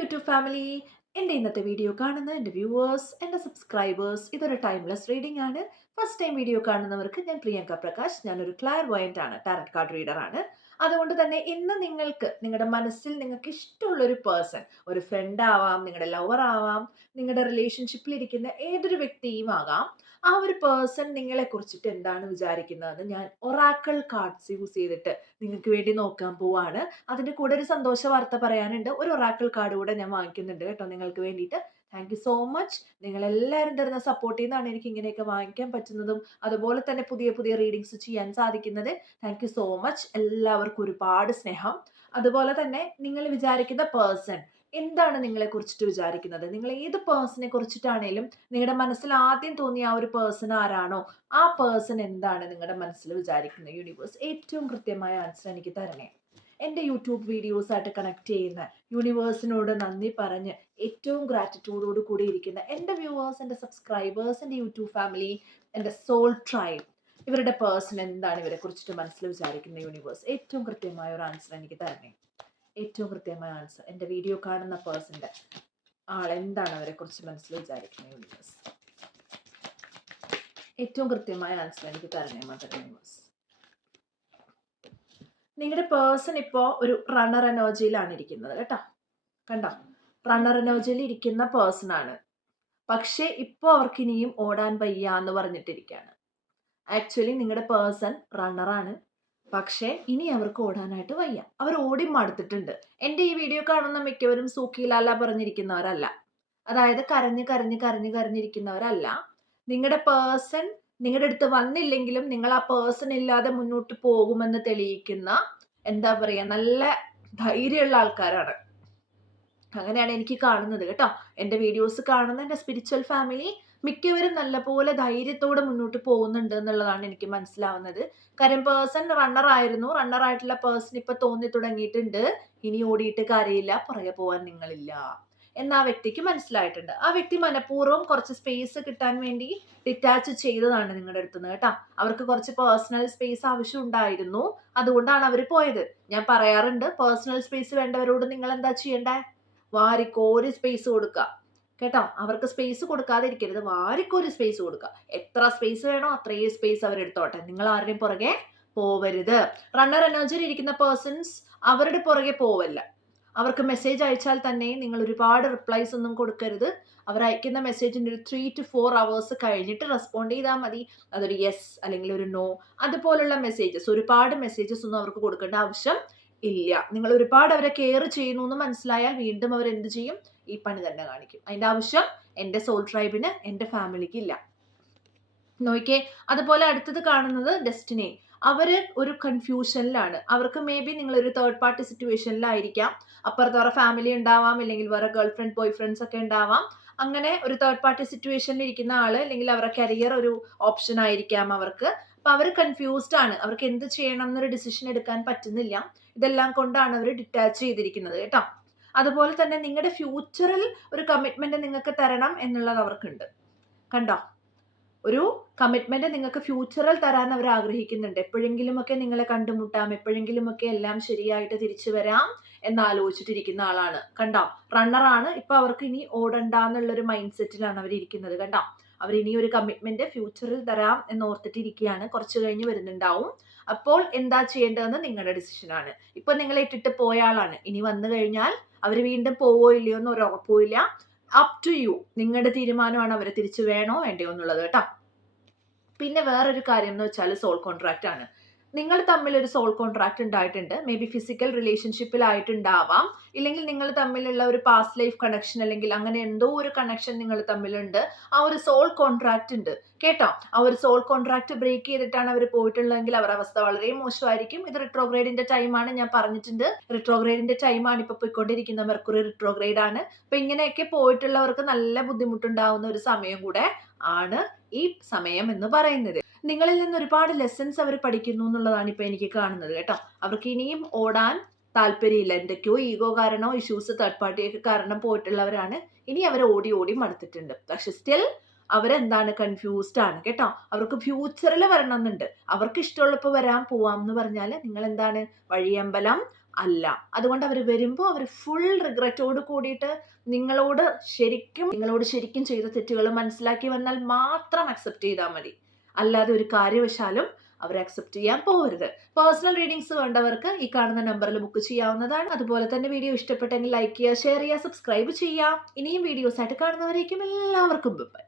YouTube family, എൻ്റെ ഇന്നത്തെ video കാണുന്ന എൻ്റെ വ്യൂവേഴ്സ്, എൻ്റെ സബ്സ്ക്രൈബേഴ്സ്, ഇതൊരു ടൈംലെസ് റീഡിംഗ് ആണ്. ഫസ്റ്റ് ടൈം വീഡിയോ കാണുന്നവർക്ക് ഞാൻ പ്രിയങ്ക പ്രകാശ്, ഞാനൊരു ക്ലയർ വോയന്റ് ആണ്, ടാരറ്റ് കാർഡ് റീഡർ ആണ്. അതുകൊണ്ട് തന്നെ ഇന്ന് നിങ്ങൾക്ക് നിങ്ങളുടെ മനസ്സിൽ നിങ്ങൾക്ക് ഇഷ്ടമുള്ള ഒരു പേഴ്സൺ, ഒരു ഫ്രണ്ട് ആവാം, നിങ്ങളുടെ ലവർ ആവാം, നിങ്ങളുടെ റിലേഷൻഷിപ്പിൽ ഇരിക്കുന്ന ഏതൊരു വ്യക്തിയും ആകാം, ആ ഒരു പേഴ്സൺ നിങ്ങളെ കുറിച്ചിട്ട് എന്താണ് വിചാരിക്കുന്നതെന്ന് ഞാൻ ഒറാക്കിൾ കാർഡ്സ് യൂസ് ചെയ്തിട്ട് നിങ്ങൾക്ക് വേണ്ടി നോക്കാൻ പോവാണ്. അതിന്റെ കൂടെ ഒരു സന്തോഷ വാർത്ത പറയാനുണ്ട്. ഒരു ഒറാക്കിൾ കാർഡ് കൂടെ ഞാൻ വാങ്ങിക്കുന്നുണ്ട് കേട്ടോ നിങ്ങൾക്ക് വേണ്ടിയിട്ട്. Thank you so much. നിങ്ങൾ എല്ലാവരും തരുന്ന സപ്പോർട്ടിൽ നിന്നാണ് എനിക്ക് ഇങ്ങനെയൊക്കെ വാങ്ങിക്കാൻ പറ്റുന്നതും അതുപോലെ തന്നെ പുതിയ പുതിയ റീഡിങ്സ് ചെയ്യാൻ സാധിക്കുന്നത്. Thank you so much. എല്ലാവർക്കും ഒരുപാട് സ്നേഹം. അതുപോലെ തന്നെ നിങ്ങൾ വിചാരിക്കുന്ന പേഴ്സൺ എന്താണ് നിങ്ങളെ കുറിച്ചിട്ട് വിചാരിക്കുന്നത്, നിങ്ങൾ ഏത് പേഴ്സണെ കുറിച്ചിട്ടാണേലും നിങ്ങളുടെ മനസ്സിൽ ആദ്യം തോന്നിയ ആ ഒരു പേഴ്സൺ ആരാണോ ആ പേഴ്സൺ എന്താണ് നിങ്ങളുടെ മനസ്സിൽ വിചാരിക്കുന്നത്, യൂണിവേഴ്സ് ഏറ്റവും കൃത്യമായ ആൻസർ എനിക്ക് തരണേ. എൻ്റെ യൂട്യൂബ് വീഡിയോസ് ആയിട്ട് കണക്ട് ചെയ്യുന്ന യൂണിവേഴ്സിനോട് നന്ദി പറഞ്ഞ് ഏറ്റവും ഗ്രാറ്റിറ്റ്യൂഡോട് കൂടി ഇരിക്കുന്ന എൻ്റെ വ്യൂവേഴ്സ്, എൻ്റെ സബ്സ്ക്രൈബേഴ്സ്, എൻ്റെ യൂട്യൂബ് ഫാമിലി, എൻ്റെ സോൾ ട്രൈബ്, ഇവരുടെ പേഴ്സൺ എന്താണ് ഇവരെ കുറിച്ചിട്ട് മനസ്സിൽ വിചാരിക്കുന്ന യൂണിവേഴ്സ് ഏറ്റവും കൃത്യമായ ഒരു ആൻസർ എനിക്ക് തരണേ. ഏറ്റവും കൃത്യമായ ആൻസർ. എൻ്റെ വീഡിയോ കാണുന്ന പേഴ്സൻ്റെ എന്താണ് അവരെ കുറിച്ച് മനസ്സിൽ വിചാരിക്കുന്നത് യൂണിവേഴ്സ് ഏറ്റവും കൃത്യമായ ആൻസർ എനിക്ക് തരണേ മദർ യൂണിവേഴ്സ്. നിങ്ങളുടെ പേഴ്സൺ ഇപ്പോൾ ഒരു റണ്ണർ എനർജിയിലാണ് ഇരിക്കുന്നത് കേട്ടോ. കണ്ടോ, റണ്ണർ എനർജിയിൽ ഇരിക്കുന്ന പേഴ്സൺ ആണ്. പക്ഷേ ഇപ്പോൾ അവർക്ക് ഇനിയും ഓടാൻ വയ്യ എന്ന് പറഞ്ഞിട്ടിരിക്കുകയാണ്. ആക്ച്വലി നിങ്ങളുടെ പേഴ്സൺ റണ്ണറാണ്, പക്ഷേ ഇനി അവർക്ക് ഓടാനായിട്ട് വയ്യ. അവർ ഓടി മടുത്തിട്ടുണ്ട്. എൻ്റെ ഈ വീഡിയോ കാണുന്ന മിക്കവരും സൂക്കിലാല പറഞ്ഞിരിക്കുന്നവരല്ല, അതായത് കരഞ്ഞ് കരഞ്ഞ് കരഞ്ഞ് കരഞ്ഞിരിക്കുന്നവരല്ല. നിങ്ങളുടെ പേഴ്സൺ നിങ്ങളുടെ അടുത്ത് വന്നില്ലെങ്കിലും നിങ്ങൾ ആ പേഴ്സൺ ഇല്ലാതെ മുന്നോട്ട് പോകുമെന്ന് തെളിയിക്കുന്ന എന്താ പറയുക, നല്ല ധൈര്യമുള്ള ആൾക്കാരാണ്. അങ്ങനെയാണ് എനിക്ക് കാണുന്നത് കേട്ടോ. എൻ്റെ വീഡിയോസ് കാണുന്ന എൻ്റെ സ്പിരിച്വൽ ഫാമിലി മിക്കവരും നല്ലപോലെ ധൈര്യത്തോടെ മുന്നോട്ട് പോകുന്നുണ്ട് എന്നുള്ളതാണ് എനിക്ക് മനസ്സിലാവുന്നത്. കാര്യം പേഴ്സൺ റണ്ണർ ആയിരുന്നു, റണ്ണർ ആയിട്ടുള്ള പേഴ്സൺ ഇപ്പൊ തോന്നി തുടങ്ങിയിട്ടുണ്ട് ഇനി ഓടിയിട്ട് കാര്യമില്ല, പുറകെ പോവാൻ നിങ്ങളില്ല എന്ന് ആ വ്യക്തിക്ക് മനസ്സിലായിട്ടുണ്ട്. ആ വ്യക്തി മനഃപൂർവ്വം കുറച്ച് സ്പേസ് കിട്ടാൻ വേണ്ടി ഡിറ്റാച്ച് ചെയ്തതാണ് നിങ്ങളുടെ അടുത്തുനിന്ന് കേട്ടോ. അവർക്ക് കുറച്ച് പേഴ്സണൽ സ്പേസ് ആവശ്യം ഉണ്ടായിരുന്നു, അതുകൊണ്ടാണ് അവർ പോയത്. ഞാൻ പറയാറുണ്ട്, പേഴ്സണൽ സ്പേസ് വേണ്ടവരോട് നിങ്ങൾ എന്താ ചെയ്യണ്ടേ, വാരിക്കോരി സ്പേസ് കൊടുക്കുക കേട്ടോ. അവർക്ക് സ്പേസ് കൊടുക്കാതിരിക്കരുത്, വാരിക്കോരി സ്പേസ് കൊടുക്കുക. എത്ര സ്പേസ് വേണോ അത്രയും സ്പേസ് അവരെടുത്തോട്ടെ, നിങ്ങൾ ആരുടെയും പുറകെ പോവരുത്. റണ്ണർ എനർജിയിൽ ഇരിക്കുന്ന പേഴ്സൺസ് അവരുടെ പുറകെ പോവല്ല. അവർക്ക് മെസ്സേജ് അയച്ചാൽ തന്നെ നിങ്ങൾ ഒരുപാട് റിപ്ലൈസ് ഒന്നും കൊടുക്കരുത്. അവർ അയക്കുന്ന മെസ്സേജിൻ്റെ ഒരു 3 to 4 hours കഴിഞ്ഞിട്ട് റെസ്പോണ്ട് ചെയ്താൽ മതി. അതൊരു യെസ് അല്ലെങ്കിൽ ഒരു നോ, അതുപോലുള്ള മെസ്സേജസ്, ഒരുപാട് മെസ്സേജസ് ഒന്നും അവർക്ക് കൊടുക്കേണ്ട ആവശ്യം ഇല്ല. നിങ്ങൾ ഒരുപാട് അവരെ കെയർ ചെയ്യുന്നു എന്ന് മനസ്സിലായാൽ വീണ്ടും അവർ എന്ത് ചെയ്യും, ഈ പണി തന്നെ കാണിക്കും. അതിന്റെ ആവശ്യം എൻ്റെ സോൾ ട്രൈബിന്, എൻ്റെ ഫാമിലിക്ക് ഇല്ല. നോക്കിയേ. അതുപോലെ അടുത്തത് കാണുന്നത് ഡെസ്റ്റിനി. അവര് ഒരു കൺഫ്യൂഷനിലാണ്. അവർക്ക് മേ ബി നിങ്ങൾ ഒരു തേർഡ് പാർട്ടി സിറ്റുവേഷനിലായിരിക്കാം. അപ്പുറത്ത് വേറെ ഫാമിലി ഉണ്ടാവാം, അല്ലെങ്കിൽ വേറെ ഗേൾ ഫ്രണ്ട് ബോയ് ഫ്രണ്ട്സ് ഒക്കെ ഉണ്ടാവാം. അങ്ങനെ ഒരു തേർഡ് പാർട്ടി സിറ്റുവേഷനിൽ ഇരിക്കുന്ന ആള്, അല്ലെങ്കിൽ അവരുടെ കരിയർ ഒരു ഓപ്ഷൻ ആയിരിക്കാം അവർക്ക്. അപ്പൊ അവർ കൺഫ്യൂസ്ഡ് ആണ്, അവർക്ക് എന്ത് ചെയ്യണം എന്നൊരു ഡിസിഷൻ എടുക്കാൻ പറ്റുന്നില്ല. ഇതെല്ലാം കൊണ്ടാണ് അവർ ഡിറ്റാച്ച് ചെയ്തിരിക്കുന്നത് കേട്ടോ. അതുപോലെ തന്നെ നിങ്ങളുടെ ഫ്യൂച്ചറിൽ ഒരു കമ്മിറ്റ്മെന്റ് നിങ്ങൾക്ക് തരണം എന്നുള്ളത് അവർക്കുണ്ട്. കണ്ടോ, ഒരു കമ്മിറ്റ്മെന്റ് നിങ്ങൾക്ക് ഫ്യൂച്ചറിൽ തരാൻ അവർ ആഗ്രഹിക്കുന്നുണ്ട്. എപ്പോഴെങ്കിലുമൊക്കെ നിങ്ങളെ കണ്ടുമുട്ടാം, എപ്പോഴെങ്കിലുമൊക്കെ എല്ലാം ശരിയായിട്ട് തിരിച്ചു വരാം എന്നാലോചിച്ചിട്ടിരിക്കുന്ന ആളാണ്. കണ്ടോ, റണ്ണറാണ്. ഇപ്പൊ അവർക്ക് ഇനി ഓടണ്ട എന്നുള്ളൊരു മൈൻഡ് സെറ്റിലാണ് അവർ ഇരിക്കുന്നത്. കണ്ടോ, അവർ ഇനി ഒരു കമ്മിറ്റ്മെന്റ് ഫ്യൂച്ചറിൽ തരാം എന്ന് ഓർത്തിട്ടിരിക്കുകയാണ്. കുറച്ച് കഴിഞ്ഞ് വരുന്നുണ്ടാവും. അപ്പോൾ എന്താ ചെയ്യേണ്ടതെന്ന് നിങ്ങളുടെ ഡിസിഷനാണ്. ഇപ്പൊ നിങ്ങളെ ഇട്ടിട്ട് പോയ ആളാണ്, ഇനി വന്നു കഴിഞ്ഞാൽ അവർ വീണ്ടും പോവോ ഇല്ലയോ എന്ന് ഒരു ഉറപ്പില്ല. അപ് ടു യു, നിങ്ങളുടെ തീരുമാനമാണ് അവരെ തിരിച്ചു വേണോ വേണ്ടയോ എന്നുള്ളത് കേട്ടോ. പിന്നെ വേറൊരു കാര്യം എന്ന് വെച്ചാൽ സോൾ കോൺട്രാക്റ്റ് ആണ്. നിങ്ങൾ തമ്മിൽ ഒരു സോൾ കോൺട്രാക്ട് ഉണ്ടായിട്ടുണ്ട്. മേ ബി ഫിസിക്കൽ റിലേഷൻഷിപ്പിലായിട്ടുണ്ടാവാം, ഇല്ലെങ്കിൽ നിങ്ങൾ തമ്മിലുള്ള ഒരു പാസ്റ്റ് ലൈഫ് കണക്ഷൻ, അല്ലെങ്കിൽ അങ്ങനെ എന്തോ ഒരു കണക്ഷൻ നിങ്ങൾ തമ്മിലുണ്ട്. ആ ഒരു സോൾ കോൺട്രാക്ട് ഉണ്ട് കേട്ടോ. ആ ഒരു സോൾ കോൺട്രാക്ട് ബ്രേക്ക് ചെയ്തിട്ടാണ് അവർ പോയിട്ടുള്ളതെങ്കിൽ അവരുടെ അവസ്ഥ വളരെ മോശമായിരിക്കും. ഇത് റിട്രോഗ്രേഡിന്റെ ടൈമാണ്, ഞാൻ പറഞ്ഞിട്ടുണ്ട്. റിട്രോഗ്രേഡിന്റെ ടൈമാണ് ഇപ്പൊ പോയിക്കൊണ്ടിരിക്കുന്ന, മെർക്കുറി റിട്രോഗ്രേഡ് ആണ്. അപ്പൊ ഇങ്ങനെയൊക്കെ പോയിട്ടുള്ളവർക്ക് നല്ല ബുദ്ധിമുട്ടുണ്ടാവുന്ന ഒരു സമയം കൂടെ ആണ് ഈ സമയം എന്ന് പറയുന്നത്. നിങ്ങളിൽ നിന്ന് ഒരുപാട് ലെസൺസ് അവർ പഠിക്കുന്നു എന്നുള്ളതാണ് ഇപ്പൊ എനിക്ക് കാണുന്നത് കേട്ടോ. അവർക്ക് ഇനിയും ഓടാൻ താല്പര്യമില്ല. എന്തൊക്കെയോ ഈഗോ കാരണോ ഇഷ്യൂസ് തേർഡ് പാർട്ടിയൊക്കെ കാരണം പോയിട്ടുള്ളവരാണ്. ഇനി അവർ ഓടി ഓടി മടുത്തിട്ടുണ്ട്. പക്ഷെ സ്റ്റിൽ അവരെന്താണ്, കൺഫ്യൂസ്ഡ് ആണ് കേട്ടോ. അവർക്ക് ഫ്യൂച്ചറിൽ വരണം എന്നുണ്ട്. അവർക്ക് ഇഷ്ടമുള്ളപ്പോൾ വരാൻ പോവാം എന്ന് പറഞ്ഞാൽ നിങ്ങൾ എന്താണ്, വഴിയമ്പലം അല്ല. അതുകൊണ്ട് അവർ വരുമ്പോൾ അവർ ഫുൾ റിഗ്രറ്റോട് കൂടിയിട്ട് നിങ്ങളോട് ശരിക്കും ചെയ്ത തെറ്റുകൾ മനസ്സിലാക്കി വന്നാൽ മാത്രം അക്സെപ്റ്റ് ചെയ്താൽ മതി. അല്ലാതെ ഒരു കാര്യവശാലും അവർ അക്സെപ്റ്റ് ചെയ്യാൻ പോകരുത്. പേഴ്സണൽ റീഡിങ്സ് വേണ്ടവർക്ക് ഈ കാണുന്ന നമ്പറിൽ ബുക്ക് ചെയ്യാവുന്നതാണ്. അതുപോലെ തന്നെ വീഡിയോ ഇഷ്ടപ്പെട്ടെങ്കിൽ ലൈക്ക് ചെയ്യുക, ഷെയർ ചെയ്യുക, സബ്സ്ക്രൈബ് ചെയ്യുക. ഇനിയും വീഡിയോസ് ആയിട്ട് കാണുന്നവരേക്കും എല്ലാവർക്കും ബൈ.